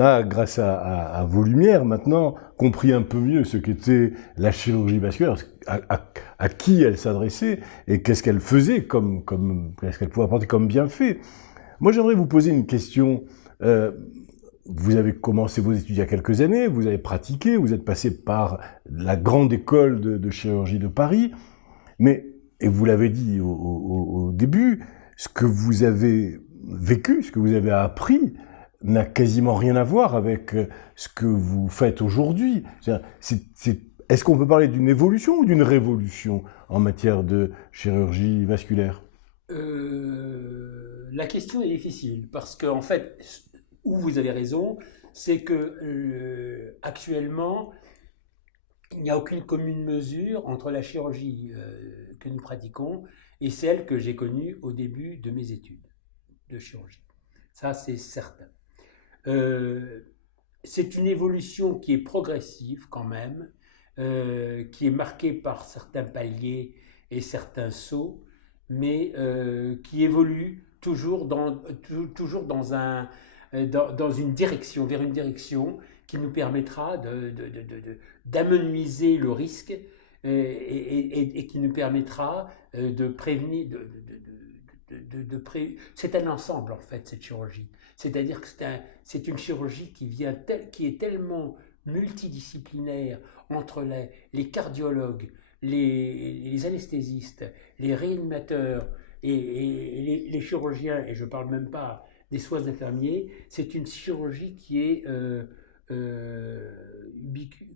on a, grâce à vos lumières maintenant, compris un peu mieux ce qu'était la chirurgie vasculaire, à qui elle s'adressait et qu'est-ce qu'elle faisait, qu'est-ce qu'elle pouvait apporter comme bienfait. Moi, j'aimerais vous poser une question. Vous avez commencé vos études il y a quelques années, vous avez pratiqué, vous êtes passé par la grande école de chirurgie de Paris, mais, et vous l'avez dit au début, ce que vous avez vécu, ce que vous avez appris, n'a quasiment rien à voir avec ce que vous faites aujourd'hui. Est-ce qu'on peut parler d'une évolution ou d'une révolution en matière de chirurgie vasculaire ? La question est difficile parce qu'en fait, où vous avez raison, c'est que actuellement, il n'y a aucune commune mesure entre la chirurgie que nous pratiquons et celle que j'ai connue au début de mes études de chirurgie. Ça, c'est certain. C'est une évolution qui est progressive quand même, qui est marquée par certains paliers et certains sauts, mais qui évolue toujours dans une direction, vers une direction qui nous permettra d'amenuiser le risque et qui nous permettra de prévenir. C'est un ensemble en fait cette chirurgie. C'est-à-dire que c'est une chirurgie qui est tellement multidisciplinaire entre les cardiologues, les anesthésistes, les réanimateurs et les chirurgiens, et je ne parle même pas des soins infirmiers. C'est une chirurgie qui est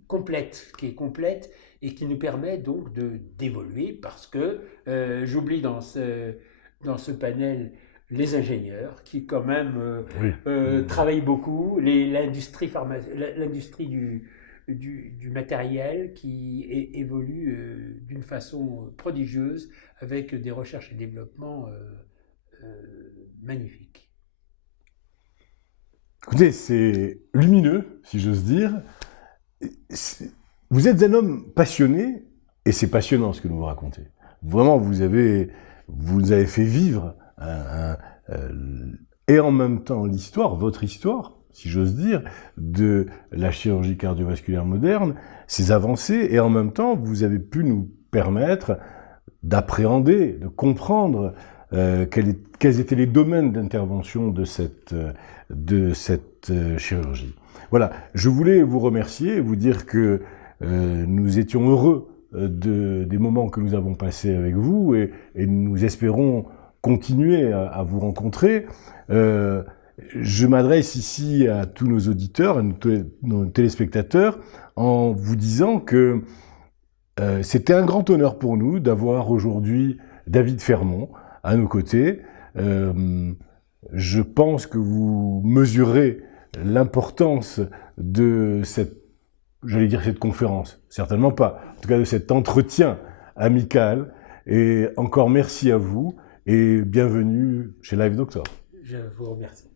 complète et qui nous permet donc d'évoluer parce que j'oublie dans ce panel les ingénieurs qui quand même travaillent beaucoup, l'industrie du matériel qui évolue d'une façon prodigieuse avec des recherches et développements magnifiques. Écoutez, c'est lumineux, si j'ose dire. Vous êtes un homme passionné, et c'est passionnant ce que vous racontez. Vraiment, vous nous avez fait vivre et en même temps l'histoire, votre histoire, si j'ose dire, de la chirurgie cardiovasculaire moderne, ses avancées, et en même temps, vous avez pu nous permettre d'appréhender, de comprendre quels étaient les domaines d'intervention de cette chirurgie. Voilà, je voulais vous remercier et vous dire que nous étions heureux des moments que nous avons passés avec vous et nous espérons continuer à vous rencontrer. Je m'adresse ici à tous nos auditeurs, à nos téléspectateurs, en vous disant que c'était un grand honneur pour nous d'avoir aujourd'hui David Fermont à nos côtés. Je pense que vous mesurez l'importance de cette conférence, certainement pas, en tout cas de cet entretien amical. Et encore merci à vous et bienvenue chez Live Doctor. Je vous remercie.